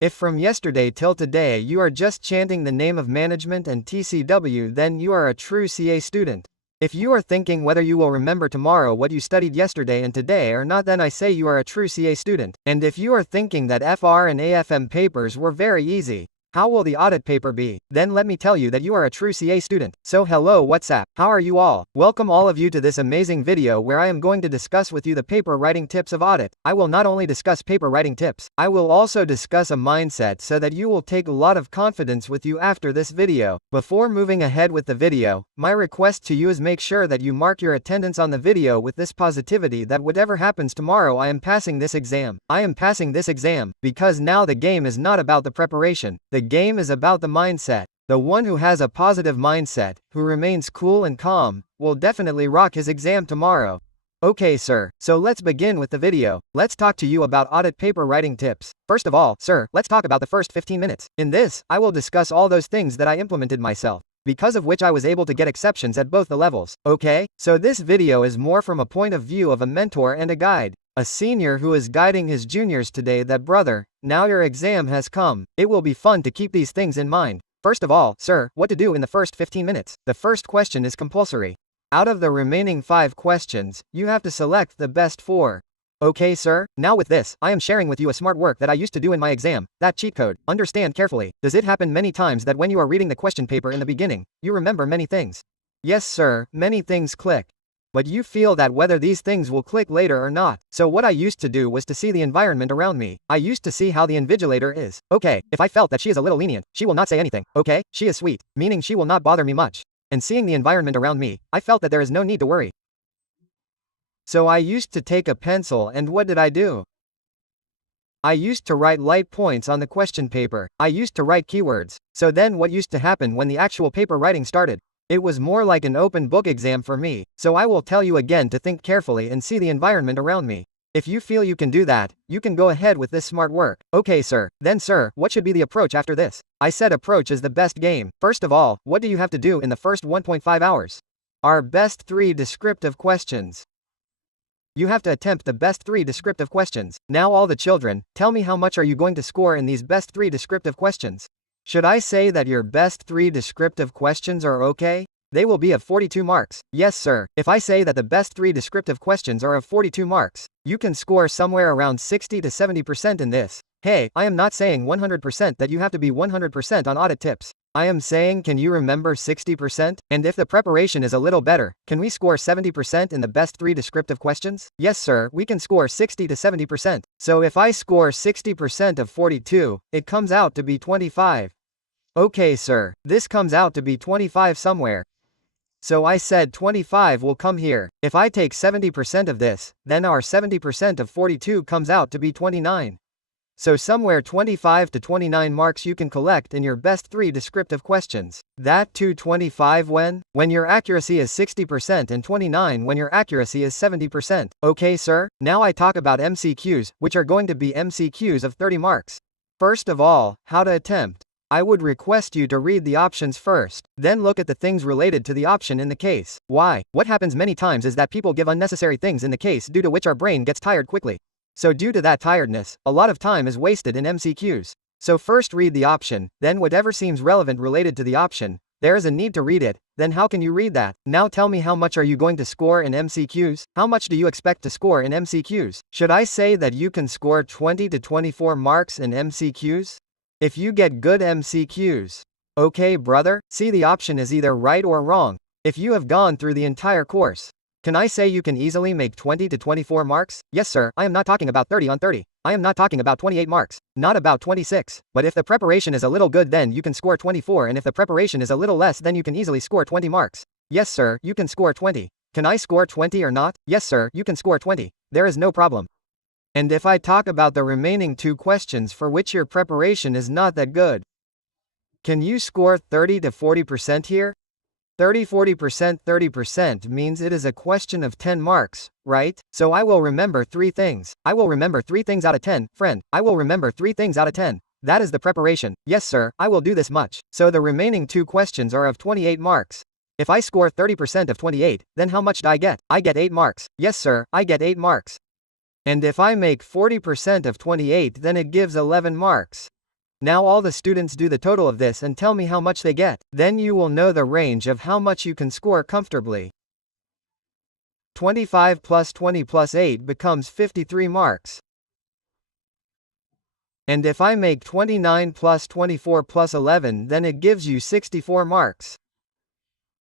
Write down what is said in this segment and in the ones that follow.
If from yesterday till today you are just chanting the name of management and TCW, then you are a true CA student. If you are thinking whether you will remember tomorrow what you studied yesterday and today or not, then I say you are a true CA student. And if you are thinking that FR and AFM papers were very easy, how will the audit paper be? Then let me tell you that you are a true CA student. So hello, what's up? How are you all? Welcome all of you to this amazing video where I am going to discuss with you the paper writing tips of audit. I will not only discuss paper writing tips, I will also discuss a mindset so that you will take a lot of confidence with you after this video. Before moving ahead with the video, my request to you is make sure that you mark your attendance on the video with this positivity that whatever happens tomorrow, I am passing this exam. I am passing this exam because now the game is not about the preparation. The game is about the mindset. The one who has a positive mindset, who remains cool and calm, will definitely rock his exam tomorrow. Okay sir, so let's begin with the video. Let's talk to you about audit paper writing tips. First of all, sir, let's talk about the first 15 minutes. In this, I will discuss all those things that I implemented myself, because of which I was able to get exceptions at both the levels. Okay, so this video is more from a point of view of a mentor and a guide. A senior who is guiding his juniors today that brother, now your exam has come. It will be fun to keep these things in mind. First of all, sir, what to do in the first 15 minutes. The first question is compulsory. Out of the remaining 5 questions, you have to select the best 4. Okay sir, now with this, I am sharing with you a smart work that I used to do in my exam, that cheat code. Understand carefully. Does it happen many times that when you are reading the question paper in the beginning, you remember many things? Yes sir, many things click. But you feel that whether these things will click later or not. So what I used to do was to see the environment around me. I used to see how the invigilator is. Okay, if I felt that she is a little lenient, she will not say anything. Okay, she is sweet, meaning she will not bother me much. And seeing the environment around me, I felt that there is no need to worry. So I used to take a pencil and what did I do? I used to write light points on the question paper. I used to write keywords. So then what used to happen when the actual paper writing started? It was more like an open book exam for me, so I will tell you again to think carefully and see the environment around me. If you feel you can do that, you can go ahead with this smart work. Okay sir, then sir, what should be the approach after this? I said approach is the best game. First of all, what do you have to do in the first 1.5 hours? Our best 3 descriptive questions. You have to attempt the best 3 descriptive questions. Now all the children, tell me how much are you going to score in these best 3 descriptive questions? Should I say that your best 3 descriptive questions are okay? They will be of 42 marks. Yes sir, if I say that the best 3 descriptive questions are of 42 marks, you can score somewhere around 60 to 70% in this. Hey, I am not saying 100% that you have to be 100% on audit tips. I am saying can you remember 60%? And if the preparation is a little better, can we score 70% in the best 3 descriptive questions? Yes sir, we can score 60 to 70%. So if I score 60% of 42, it comes out to be 25. Okay sir, this comes out to be 25 somewhere. So I said 25 will come here. If I take 70% of this, then our 70% of 42 comes out to be 29. So somewhere 25 to 29 marks you can collect in your best 3 descriptive questions. That to 25 when your accuracy is 60% and 29 when your accuracy is 70%. Okay sir, now I talk about MCQs, which are going to be MCQs of 30 marks. First of all, how to attempt. I would request you to read the options first, then look at the things related to the option in the case. Why? What happens many times is that people give unnecessary things in the case due to which our brain gets tired quickly. So due to that tiredness, a lot of time is wasted in MCQs. So first read the option, then whatever seems relevant related to the option, there is a need to read it, then how can you read that? Now tell me how much are you going to score in MCQs? How much do you expect to score in MCQs? Should I say that you can score 20 to 24 marks in MCQs? If you get good MCQs. Okay brother, see the option is either right or wrong. If you have gone through the entire course, can I say you can easily make 20 to 24 marks? Yes sir, I am not talking about 30 on 30. I am not talking about 28 marks, not about 26. But if the preparation is a little good then you can score 24, and if the preparation is a little less then you can easily score 20 marks. Yes sir, you can score 20. Can I score 20 or not? Yes sir, you can score 20. There is no problem. And if I talk about the remaining 2 questions for which your preparation is not that good, can you score 30 to 40% here? 30-40%. 30% means it is a question of 10 marks, right? So I will remember 3 things. I will remember 3 things out of 10, friend. I will remember 3 things out of 10. That is the preparation. Yes sir, I will do this much. So the remaining 2 questions are of 28 marks. If I score 30% of 28, then how much do I get? I get 8 marks. Yes sir, I get 8 marks. And if I make 40% of 28 then it gives 11 marks. Now all the students do the total of this and tell me how much they get. Then you will know the range of how much you can score comfortably. 25 plus 20 plus 8 becomes 53 marks. And if I make 29 plus 24 plus 11, then it gives you 64 marks.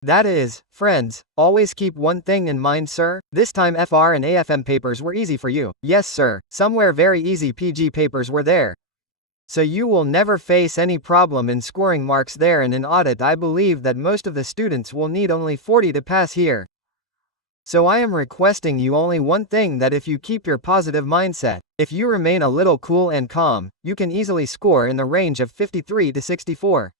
That is, friends, always keep one thing in mind, sir. This time FR and AFM papers were easy for you. Yes, sir, somewhere very easy PG papers were there. So you will never face any problem in scoring marks there, and in audit I believe that most of the students will need only 40 to pass here. So I am requesting you only one thing, that if you keep your positive mindset, if you remain a little cool and calm, you can easily score in the range of 53 to 64.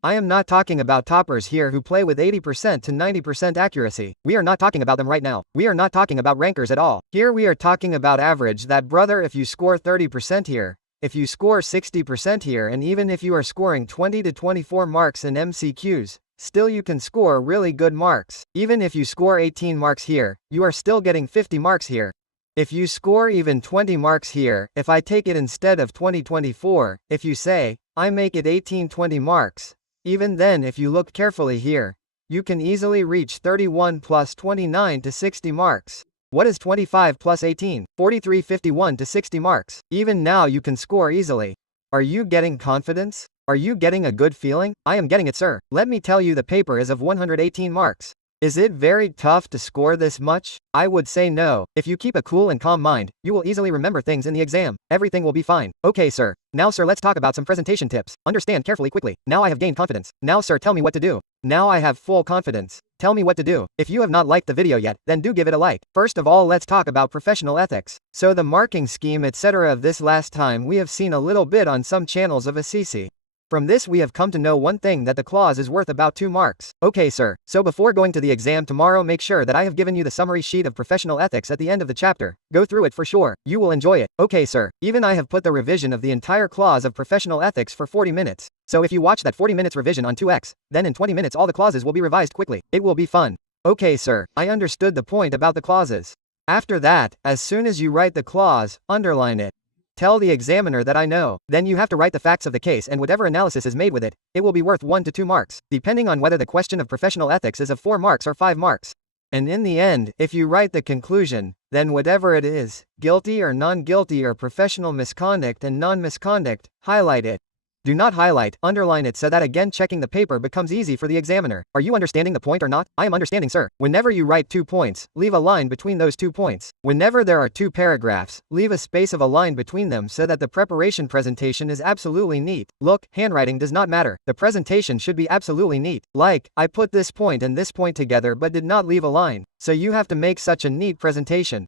I am not talking about toppers here who play with 80% to 90% accuracy. We are not talking about them right now. We are not talking about rankers at all. Here we are talking about average, that brother, if you score 30% here, if you score 60% here, and even if you are scoring 20 to 24 marks in MCQs, still you can score really good marks. Even if you score 18 marks here, you are still getting 50 marks here. If you score even 20 marks here, if I take it instead of 20-24, if you say, I make it 18-20 marks, even then if you look carefully here, you can easily reach 31 plus 29 to 60 marks. What is 25 plus 18? 43, 51 to 60 marks. Even now you can score easily. Are you getting confidence? Are you getting a good feeling? I am getting it, sir. Let me tell you, the paper is of 118 marks. Is it very tough to score this much? I would say no. If you keep a cool and calm mind, you will easily remember things in the exam. Everything will be fine. Okay, sir. Now, sir, let's talk about some presentation tips. Understand carefully, quickly. Now I have gained confidence. Now, sir, tell me what to do. Now I have full confidence. Tell me what to do. If you have not liked the video yet, then do give it a like. First of all, let's talk about professional ethics. So the marking scheme, etc. of this last time we have seen a little bit on some channels of Assisi. From this we have come to know one thing, that the clause is worth about 2 marks. Okay, sir. So before going to the exam tomorrow, make sure that I have given you the summary sheet of professional ethics at the end of the chapter. Go through it for sure. You will enjoy it. Okay, sir. Even I have put the revision of the entire clause of professional ethics for 40 minutes. So if you watch that 40 minutes revision on 2x, then in 20 minutes all the clauses will be revised quickly. It will be fun. Okay, sir. I understood the point about the clauses. After that, as soon as you write the clause, underline it. Tell the examiner that I know. Then you have to write the facts of the case, and whatever analysis is made with it, it will be worth 1 to 2 marks, depending on whether the question of professional ethics is of 4 marks or 5 marks. And in the end, if you write the conclusion, then whatever it is, guilty or non-guilty or professional misconduct and non-misconduct, highlight it. Do not highlight, underline it, so that again checking the paper becomes easy for the examiner. Are you understanding the point or not? I am understanding, sir. Whenever you write 2 points, leave a line between those 2 points. Whenever there are 2 paragraphs, leave a space of a line between them so that the presentation is absolutely neat. Look, handwriting does not matter. The presentation should be absolutely neat. Like, I put this point and this point together but did not leave a line. So you have to make such a neat presentation.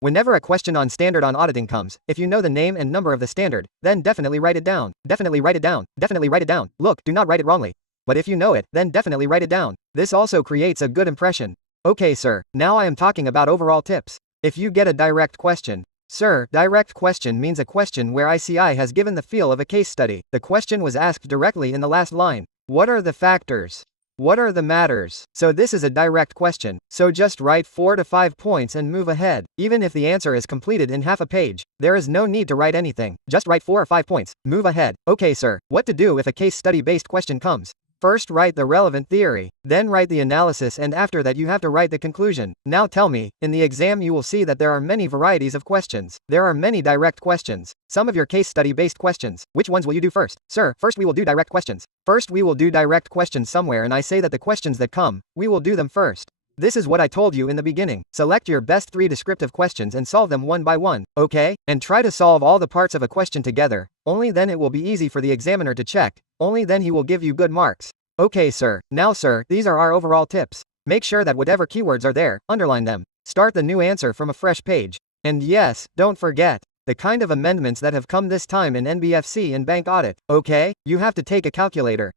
Whenever a question on standard on auditing comes, if you know the name and number of the standard, then definitely write it down. Definitely write it down. Definitely write it down. Look, do not write it wrongly. But if you know it, then definitely write it down. This also creates a good impression. Okay, sir. Now I am talking about overall tips. If you get a direct question. Sir, direct question means a question where ICI has given the feel of a case study. The question was asked directly in the last line. What are the factors? What are the matters? So this is a direct question. So just write 4 to 5 points and move ahead. Even if the answer is completed in half a page, there is no need to write anything. Just write 4 or 5 points. Move ahead. Okay, sir. What to do if a case study based question comes? First write the relevant theory, then write the analysis, and after that you have to write the conclusion. Now tell me, in the exam you will see that there are many varieties of questions. There are many direct questions. Some of your case study based questions. Which ones will you do first? Sir, first we will do direct questions. First we will do direct questions somewhere, and I say that the questions that come, we will do them first. This is what I told you in the beginning. Select your best 3 descriptive questions and solve them one by one, okay? And try to solve all the parts of a question together. Only then it will be easy for the examiner to check. Only then he will give you good marks. Okay, sir. Now, sir, these are our overall tips. Make sure that whatever keywords are there, underline them. Start the new answer from a fresh page. And yes, don't forget the kind of amendments that have come this time in NBFC and bank audit, okay? You have to take a calculator.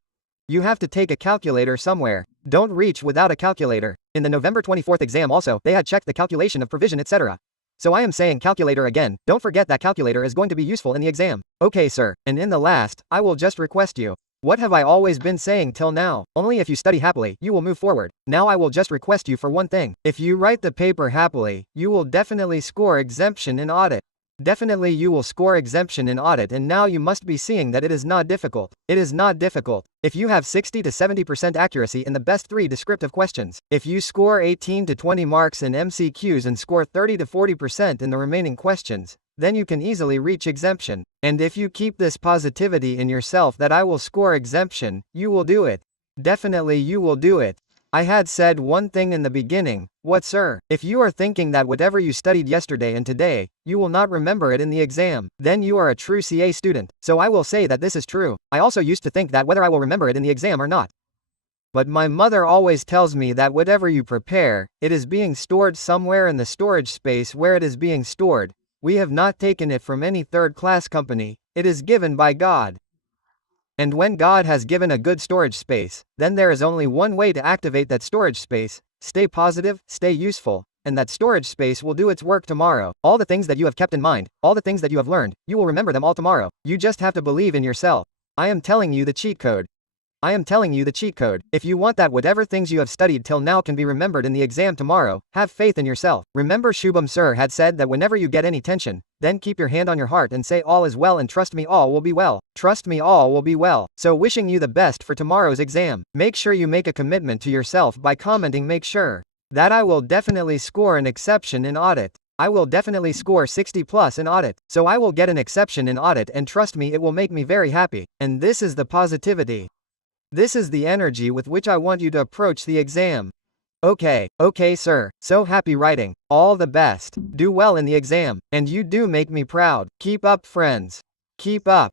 You have to take a calculator somewhere. Don't reach without a calculator. In the November 24th exam also, they had checked the calculation of provision, etc. So I am saying calculator again. Don't forget that calculator is going to be useful in the exam. Okay, sir. And in the last, I will just request you. What have I always been saying till now? Only if you study happily, you will move forward. Now I will just request you for one thing. If you write the paper happily, you will definitely score exemption in audit. Definitely you will score exemption in audit, and now you must be seeing that it is not difficult. It is not difficult. If you have 60 to 70% accuracy in the best 3 descriptive questions, if you score 18 to 20 marks in MCQs and score 30 to 40% in the remaining questions, then you can easily reach exemption. And if you keep this positivity in yourself that I will score exemption, you will do it. Definitely you will do it. I had said one thing in the beginning. What, sir? If you are thinking that whatever you studied yesterday and today, you will not remember it in the exam, then you are a true CA student. So I will say that this is true. I also used to think that whether I will remember it in the exam or not. But my mother always tells me that whatever you prepare, it is being stored somewhere in the storage space where it is being stored. We have not taken it from any third-class company. It is given by God. And when God has given a good storage space, then there is only one way to activate that storage space: stay positive, stay useful, and that storage space will do its work tomorrow. All the things that you have kept in mind, all the things that you have learned, you will remember them all tomorrow. You just have to believe in yourself. I am telling you the cheat code. I am telling you the cheat code. If you want that whatever things you have studied till now can be remembered in the exam tomorrow, have faith in yourself. Remember Shubham sir had said that whenever you get any tension, then keep your hand on your heart and say all is well and trust me all will be well. Trust me all will be well. So wishing you the best for tomorrow's exam. Make sure you make a commitment to yourself by commenting make sure that I will definitely score an exception in audit. I will definitely score 60 plus in audit. So I will get an exception in audit, and trust me it will make me very happy. And this is the positivity. This is the energy with which I want you to approach the exam. Okay, sir. So happy writing. All the best. Do well in the exam. And you do make me proud. Keep up, friends. Keep up.